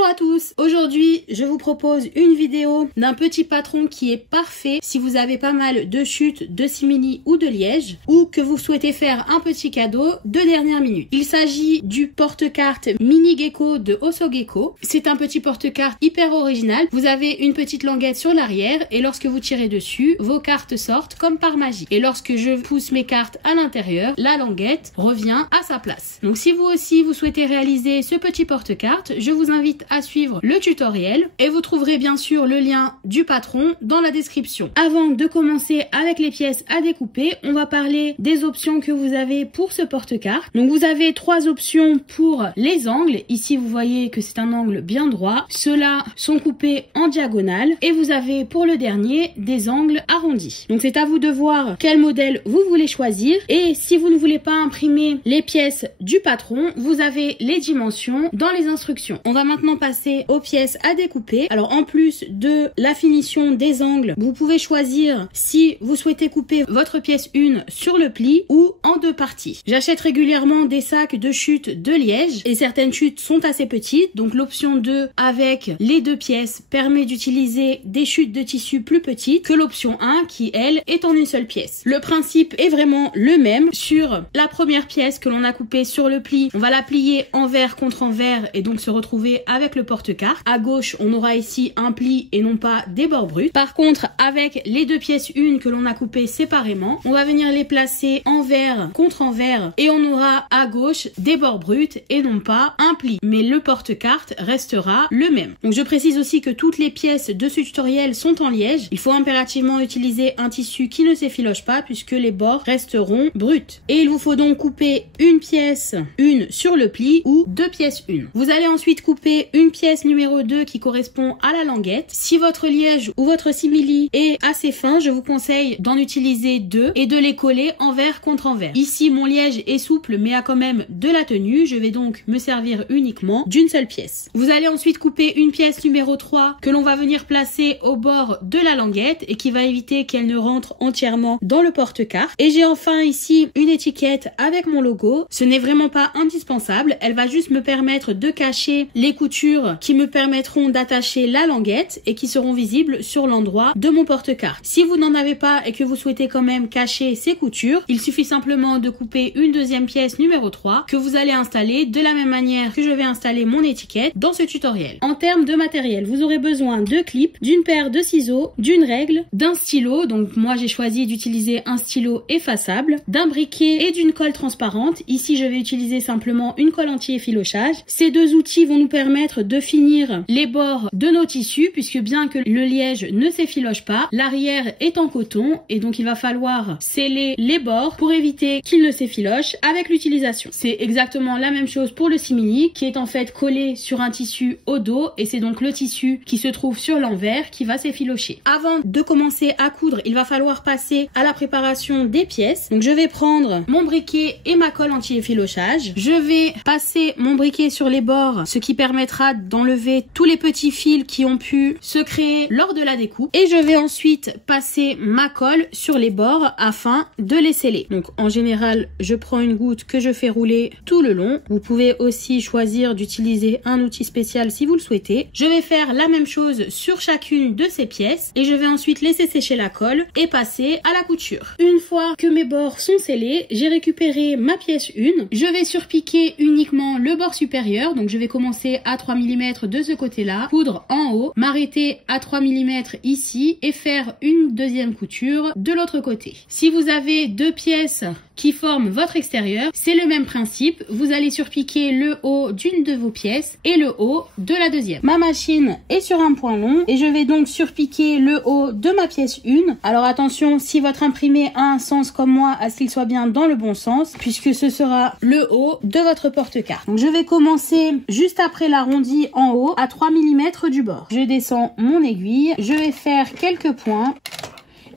Bonjour à tous, aujourd'hui je vous propose une vidéo d'un petit patron qui est parfait si vous avez pas mal de chutes, de simili ou de liège ou que vous souhaitez faire un petit cadeau de dernière minute. Il s'agit du porte-carte mini gecko de Osso Gecko. C'est un petit porte-carte hyper original. Vous avez une petite languette sur l'arrière et lorsque vous tirez dessus, vos cartes sortent comme par magie. Et lorsque je pousse mes cartes à l'intérieur, la languette revient à sa place. Donc si vous aussi vous souhaitez réaliser ce petit porte-carte, je vous invite à suivre le tutoriel et vous trouverez bien sûr le lien du patron dans la description. Avant de commencer avec les pièces à découper, on va parler des options que vous avez pour ce porte-carte. Donc vous avez trois options pour les angles. Ici vous voyez que c'est un angle bien droit. Ceux-là sont coupés en diagonale et vous avez pour le dernier des angles arrondis. Donc c'est à vous de voir quel modèle vous voulez choisir et si vous ne voulez pas imprimer les pièces du patron, vous avez les dimensions dans les instructions. On va maintenant passer aux pièces à découper. Alors en plus de la finition des angles, vous pouvez choisir si vous souhaitez couper votre pièce 1 sur le pli ou en deux parties. J'achète régulièrement des sacs de chute de liège et certaines chutes sont assez petites, donc l'option 2 avec les deux pièces permet d'utiliser des chutes de tissu plus petites que l'option 1 qui elle est en une seule pièce. Le principe est vraiment le même. Sur la première pièce que l'on a coupée sur le pli, on va la plier envers contre envers et donc se retrouver avec le porte-carte. À gauche, on aura ici un pli et non pas des bords bruts. Par contre, avec les deux pièces 1 que l'on a coupées séparément, on va venir les placer envers contre envers et on aura à gauche des bords bruts et non pas un pli. Mais le porte-carte restera le même. Donc je précise aussi que toutes les pièces de ce tutoriel sont en liège. Il faut impérativement utiliser un tissu qui ne s'effiloche pas puisque les bords resteront bruts. Et il vous faut donc couper une pièce 1 sur le pli ou deux pièces 1. Vous allez ensuite couper une pièce numéro 2 qui correspond à la languette. Si votre liège ou votre simili est assez fin, je vous conseille d'en utiliser deux et de les coller envers contre envers. Ici, mon liège est souple mais a quand même de la tenue. Je vais donc me servir uniquement d'une seule pièce. Vous allez ensuite couper une pièce numéro 3 que l'on va venir placer au bord de la languette et qui va éviter qu'elle ne rentre entièrement dans le porte-carte. Et j'ai enfin ici une étiquette avec mon logo. Ce n'est vraiment pas indispensable. Elle va juste me permettre de cacher les coutures qui me permettront d'attacher la languette et qui seront visibles sur l'endroit de mon porte-carte. Si vous n'en avez pas et que vous souhaitez quand même cacher ces coutures, il suffit simplement de couper une deuxième pièce numéro 3 que vous allez installer de la même manière que je vais installer mon étiquette dans ce tutoriel. En termes de matériel, vous aurez besoin de clips, d'une paire de ciseaux, d'une règle, d'un stylo, donc moi j'ai choisi d'utiliser un stylo effaçable, d'un briquet et d'une colle transparente. Ici je vais utiliser simplement une colle anti-effilochage. Ces deux outils vont nous permettre de finir les bords de nos tissus puisque bien que le liège ne s'effiloche pas, l'arrière est en coton et donc il va falloir sceller les bords pour éviter qu'ils ne s'effilochent avec l'utilisation. C'est exactement la même chose pour le simili qui est en fait collé sur un tissu au dos et c'est donc le tissu qui se trouve sur l'envers qui va s'effilocher. Avant de commencer à coudre, il va falloir passer à la préparation des pièces. Donc je vais prendre mon briquet et ma colle anti-effilochage. Je vais passer mon briquet sur les bords, ce qui permettra d'enlever tous les petits fils qui ont pu se créer lors de la découpe. Et je vais ensuite passer ma colle sur les bords afin de les sceller. Donc en général, je prends une goutte que je fais rouler tout le long. Vous pouvez aussi choisir d'utiliser un outil spécial si vous le souhaitez. Je vais faire la même chose sur chacune de ces pièces et je vais ensuite laisser sécher la colle et passer à la couture. Une fois que mes bords sont scellés, j'ai récupéré ma pièce 1. Je vais surpiquer uniquement le bord supérieur, donc je vais commencer à 3 mm de ce côté-là, coudre en haut, m'arrêter à 3 mm ici et faire une deuxième couture de l'autre côté. Si vous avez deux pièces qui forment votre extérieur, c'est le même principe. Vous allez surpiquer le haut d'une de vos pièces et le haut de la deuxième. Ma machine est sur un point long et je vais donc surpiquer le haut de ma pièce 1. Alors attention, si votre imprimé a un sens comme moi, à ce qu'il soit bien dans le bon sens, puisque ce sera le haut de votre porte-carte. Donc je vais commencer juste après l'arrondi en haut à 3 mm du bord. Je descends mon aiguille, je vais faire quelques points.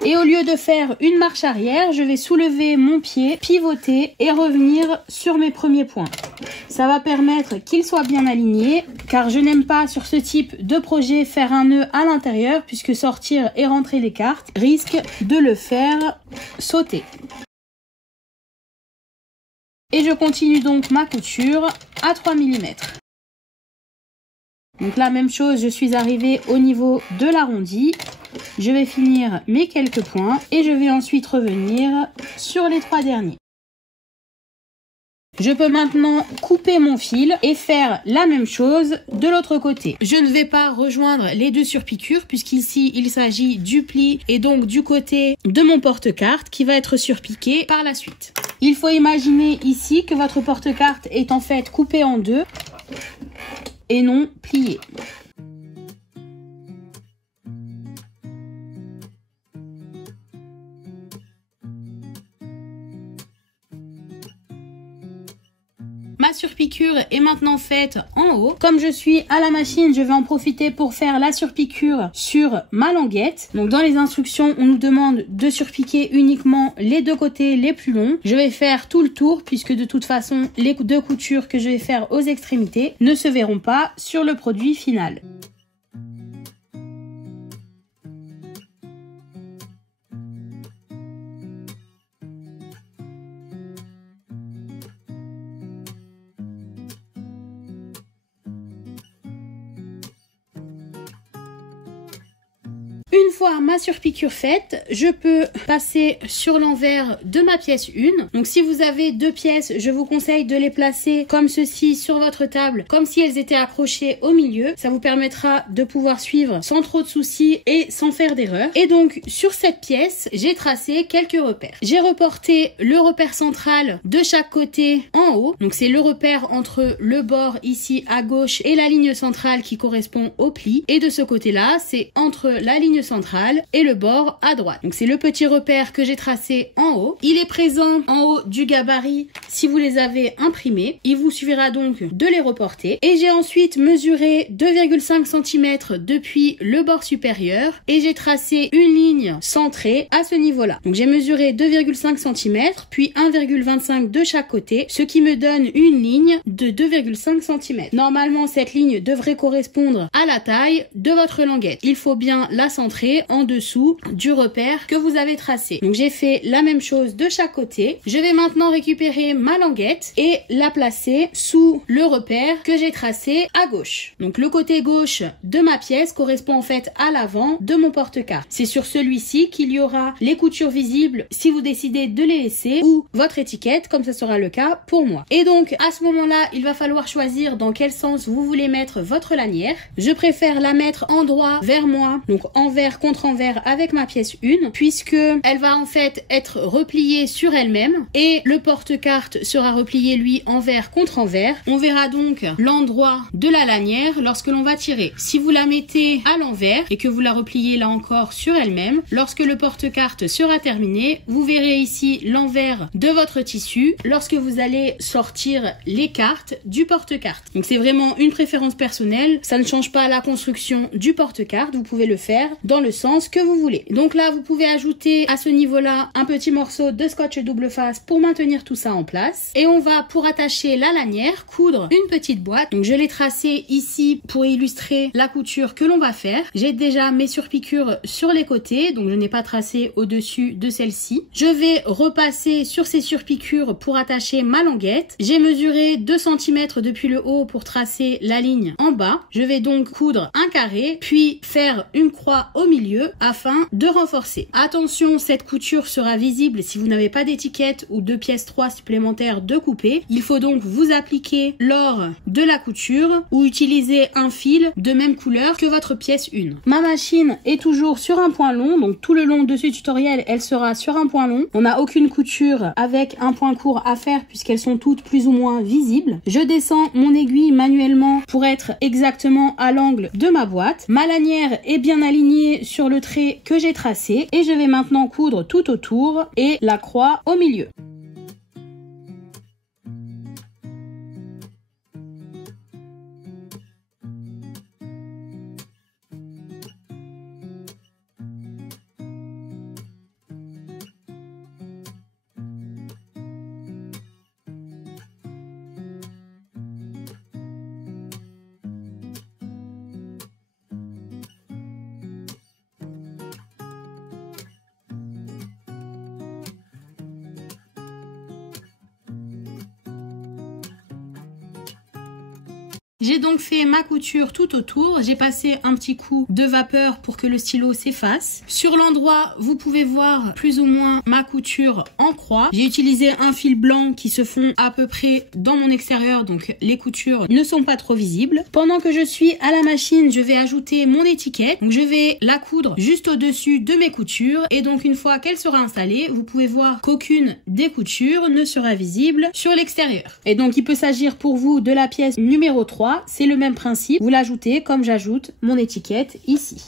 Et au lieu de faire une marche arrière, je vais soulever mon pied, pivoter et revenir sur mes premiers points. Ça va permettre qu'il soit bien aligné, car je n'aime pas sur ce type de projet faire un nœud à l'intérieur, puisque sortir et rentrer les cartes risque de le faire sauter. Et je continue donc ma couture à 3 mm. Donc là, même chose, je suis arrivée au niveau de l'arrondi. Je vais finir mes quelques points et je vais ensuite revenir sur les 3 derniers. Je peux maintenant couper mon fil et faire la même chose de l'autre côté. Je ne vais pas rejoindre les deux surpiqûres puisqu'ici il s'agit du pli et donc du côté de mon porte-carte qui va être surpiqué par la suite. Il faut imaginer ici que votre porte-carte est en fait coupé en deux et non plié. Ma surpiqûre est maintenant faite en haut. Comme je suis à la machine, je vais en profiter pour faire la surpiqûre sur ma languette. Donc dans les instructions, on nous demande de surpiquer uniquement les deux côtés les plus longs. Je vais faire tout le tour puisque de toute façon, les deux coutures que je vais faire aux extrémités ne se verront pas sur le produit final. Une fois ma surpiqûre faite, je peux passer sur l'envers de ma pièce 1. Donc si vous avez deux pièces, je vous conseille de les placer comme ceci sur votre table, comme si elles étaient accrochées au milieu. Ça vous permettra de pouvoir suivre sans trop de soucis et sans faire d'erreur. Et donc sur cette pièce, j'ai tracé quelques repères. J'ai reporté le repère central de chaque côté en haut. Donc c'est le repère entre le bord ici à gauche et la ligne centrale qui correspond au pli. Et de ce côté-là, c'est entre la ligne centrale et le bord à droite. Donc c'est le petit repère que j'ai tracé en haut. Il est présent en haut du gabarit si vous les avez imprimés. Il vous suffira donc de les reporter. Et j'ai ensuite mesuré 2,5 cm depuis le bord supérieur et j'ai tracé une ligne centrée à ce niveau-là. Donc j'ai mesuré 2,5 cm puis 1,25 de chaque côté, ce qui me donne une ligne de 2,5 cm. Normalement, cette ligne devrait correspondre à la taille de votre languette. Il faut bien la centrer en dessous du repère que vous avez tracé. Donc j'ai fait la même chose de chaque côté. Je vais maintenant récupérer ma languette et la placer sous le repère que j'ai tracé à gauche. Donc le côté gauche de ma pièce correspond en fait à l'avant de mon porte-carte. C'est sur celui-ci qu'il y aura les coutures visibles si vous décidez de les laisser ou votre étiquette comme ce sera le cas pour moi. Et donc à ce moment-là, il va falloir choisir dans quel sens vous voulez mettre votre lanière. Je préfère la mettre en droit vers moi, donc envers contre envers avec ma pièce 1 puisque elle va en fait être repliée sur elle-même et le porte-carte sera replié lui envers contre envers. On verra donc l'endroit de la lanière lorsque l'on va tirer. Si vous la mettez à l'envers et que vous la repliez là encore sur elle-même, lorsque le porte-carte sera terminé, vous verrez ici l'envers de votre tissu lorsque vous allez sortir les cartes du porte-carte. Donc c'est vraiment une préférence personnelle, ça ne change pas la construction du porte-carte, vous pouvez le faire dans le sens que vous voulez. Donc là, vous pouvez ajouter à ce niveau-là un petit morceau de scotch double face pour maintenir tout ça en place. Et on va, pour attacher la lanière, coudre une petite boîte. Donc je l'ai tracée ici pour illustrer la couture que l'on va faire. J'ai déjà mes surpiqûres sur les côtés, donc je n'ai pas tracé au-dessus de celle-ci. Je vais repasser sur ces surpiqûres pour attacher ma languette. J'ai mesuré 2 cm depuis le haut pour tracer la ligne en bas. Je vais donc coudre un carré, puis faire une croix au milieu afin de renforcer. Attention, cette couture sera visible si vous n'avez pas d'étiquette ou de pièce 3 supplémentaires de couper. Il faut donc vous appliquer lors de la couture ou utiliser un fil de même couleur que votre pièce 1. Ma machine est toujours sur un point long, donc tout le long de ce tutoriel, elle sera sur un point long. On n'a aucune couture avec un point court à faire puisqu'elles sont toutes plus ou moins visibles. Je descends mon aiguille manuellement pour être exactement à l'angle de ma boîte. Ma lanière est bien alignée sur le trait que j'ai tracé et je vais maintenant coudre tout autour et la croix au milieu. J'ai donc fait ma couture tout autour. J'ai passé un petit coup de vapeur pour que le stylo s'efface. Sur l'endroit, vous pouvez voir plus ou moins ma couture en croix. J'ai utilisé un fil blanc qui se fond à peu près dans mon extérieur, donc les coutures ne sont pas trop visibles. Pendant que je suis à la machine, je vais ajouter mon étiquette. Donc je vais la coudre juste au-dessus de mes coutures. Et donc une fois qu'elle sera installée, vous pouvez voir qu'aucune des coutures ne sera visible sur l'extérieur. Et donc il peut s'agir pour vous de la pièce numéro 3. C'est le même principe, vous l'ajoutez comme j'ajoute mon étiquette ici.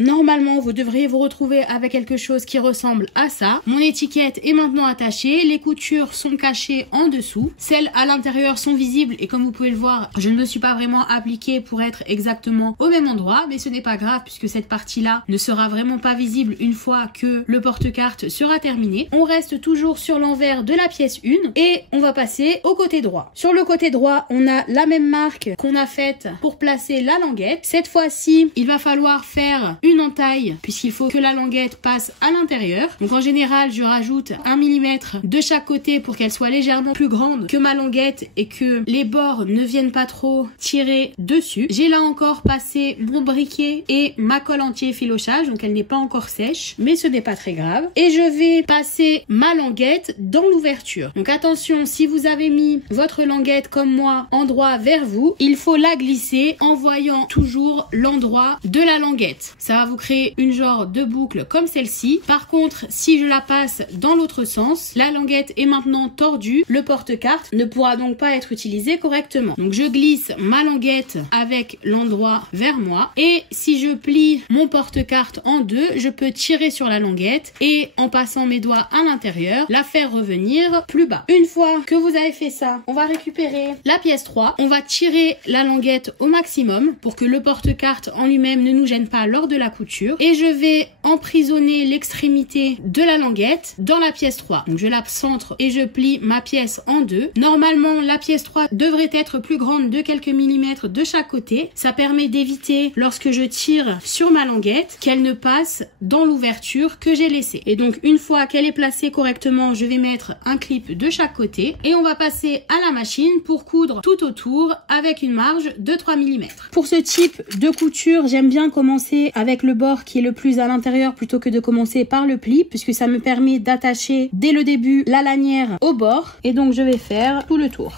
Normalement, vous devriez vous retrouver avec quelque chose qui ressemble à ça. Mon étiquette est maintenant attachée, les coutures sont cachées en dessous. Celles à l'intérieur sont visibles et comme vous pouvez le voir, je ne me suis pas vraiment appliquée pour être exactement au même endroit. Mais ce n'est pas grave puisque cette partie-là ne sera vraiment pas visible une fois que le porte-carte sera terminé. On reste toujours sur l'envers de la pièce 1 et on va passer au côté droit. Sur le côté droit, on a la même marque qu'on a faite pour placer la languette. Cette fois-ci, il va falloir faire une entaille puisqu'il faut que la languette passe à l'intérieur. Donc en général je rajoute 1 mm de chaque côté pour qu'elle soit légèrement plus grande que ma languette et que les bords ne viennent pas trop tirer dessus. J'ai là encore passé mon briquet et ma colle anti-effilochage, donc elle n'est pas encore sèche mais ce n'est pas très grave. Et je vais passer ma languette dans l'ouverture. Donc attention, si vous avez mis votre languette comme moi endroit vers vous, il faut la glisser en voyant toujours l'endroit de la languette. Ça va vous créer une genre de boucle comme celle-ci. Par contre, si je la passe dans l'autre sens, la languette est maintenant tordue. Le porte-carte ne pourra donc pas être utilisé correctement. Donc je glisse ma languette avec l'endroit vers moi. Et si je plie mon porte-carte en deux, je peux tirer sur la languette et en passant mes doigts à l'intérieur, la faire revenir plus bas. Une fois que vous avez fait ça, on va récupérer la pièce 3. On va tirer la languette au maximum pour que le porte-carte en lui-même ne nous gêne pas lors de la couture et je vais emprisonner l'extrémité de la languette dans la pièce 3. Donc je la centre et je plie ma pièce en deux. Normalement la pièce 3 devrait être plus grande de quelques millimètres de chaque côté. Ça permet d'éviter lorsque je tire sur ma languette qu'elle ne passe dans l'ouverture que j'ai laissée. Et donc une fois qu'elle est placée correctement, je vais mettre un clip de chaque côté et on va passer à la machine pour coudre tout autour avec une marge de 3 mm. Pour ce type de couture, j'aime bien commencer avec le bord qui est le plus à l'intérieur plutôt que de commencer par le pli puisque ça me permet d'attacher dès le début la lanière au bord et donc je vais faire tout le tour.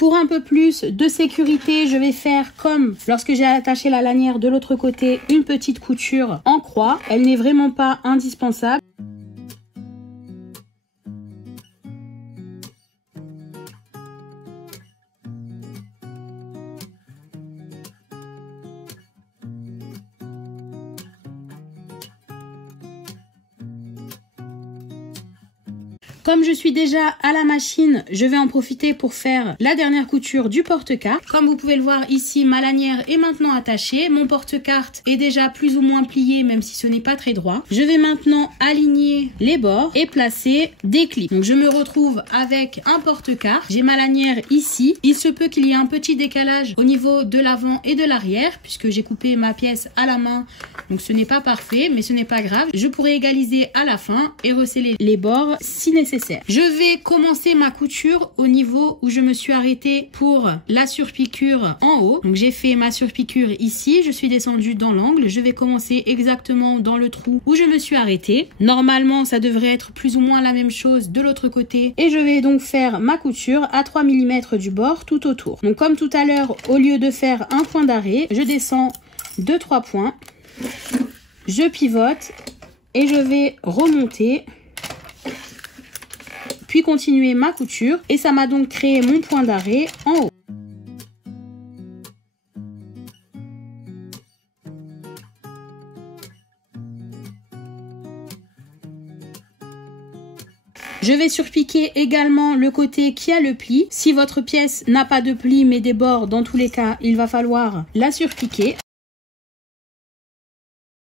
Pour un peu plus de sécurité, je vais faire comme lorsque j'ai attaché la lanière de l'autre côté, une petite couture en croix. Elle n'est vraiment pas indispensable. Comme je suis déjà à la machine, je vais en profiter pour faire la dernière couture du porte-carte. Comme vous pouvez le voir ici, ma lanière est maintenant attachée. Mon porte-carte est déjà plus ou moins plié, même si ce n'est pas très droit. Je vais maintenant aligner les bords et placer des clips. Donc je me retrouve avec un porte-carte. J'ai ma lanière ici. Il se peut qu'il y ait un petit décalage au niveau de l'avant et de l'arrière, puisque j'ai coupé ma pièce à la main. Donc ce n'est pas parfait, mais ce n'est pas grave. Je pourrai égaliser à la fin et resceller les bords si nécessaire. Je vais commencer ma couture au niveau où je me suis arrêtée pour la surpiqûre en haut. Donc j'ai fait ma surpiqûre ici, je suis descendue dans l'angle. Je vais commencer exactement dans le trou où je me suis arrêtée. Normalement, ça devrait être plus ou moins la même chose de l'autre côté. Et je vais donc faire ma couture à 3 mm du bord tout autour. Donc comme tout à l'heure, au lieu de faire un point d'arrêt, je descends 2-3 points. Je pivote et je vais remonter puis continuer ma couture et ça m'a donc créé mon point d'arrêt en haut. Je vais surpiquer également le côté qui a le pli. Si votre pièce n'a pas de pli mais des bords, dans tous les cas, il va falloir la surpiquer.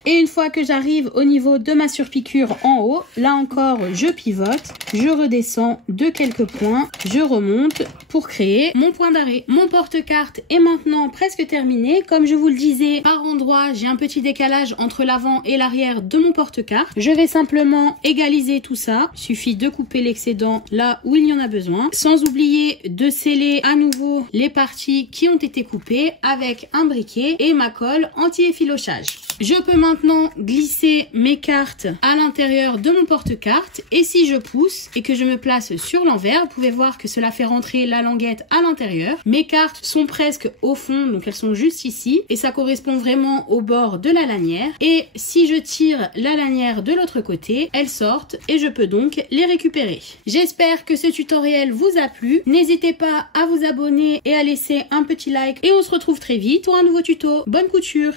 Et une fois que j'arrive au niveau de ma surpiqûre en haut, là encore je pivote, je redescends de quelques points, je remonte pour créer mon point d'arrêt. Mon porte-carte est maintenant presque terminé. Comme je vous le disais, par endroit j'ai un petit décalage entre l'avant et l'arrière de mon porte-carte. Je vais simplement égaliser tout ça. Il suffit de couper l'excédent là où il y en a besoin. Sans oublier de sceller à nouveau les parties qui ont été coupées avec un briquet et ma colle anti-effilochage. Je peux maintenant glisser mes cartes à l'intérieur de mon porte-carte et si je pousse et que je me place sur l'envers, vous pouvez voir que cela fait rentrer la languette à l'intérieur. Mes cartes sont presque au fond, donc elles sont juste ici et ça correspond vraiment au bord de la lanière. Et si je tire la lanière de l'autre côté, elles sortent et je peux donc les récupérer. J'espère que ce tutoriel vous a plu. N'hésitez pas à vous abonner et à laisser un petit like et on se retrouve très vite pour un nouveau tuto. Bonne couture!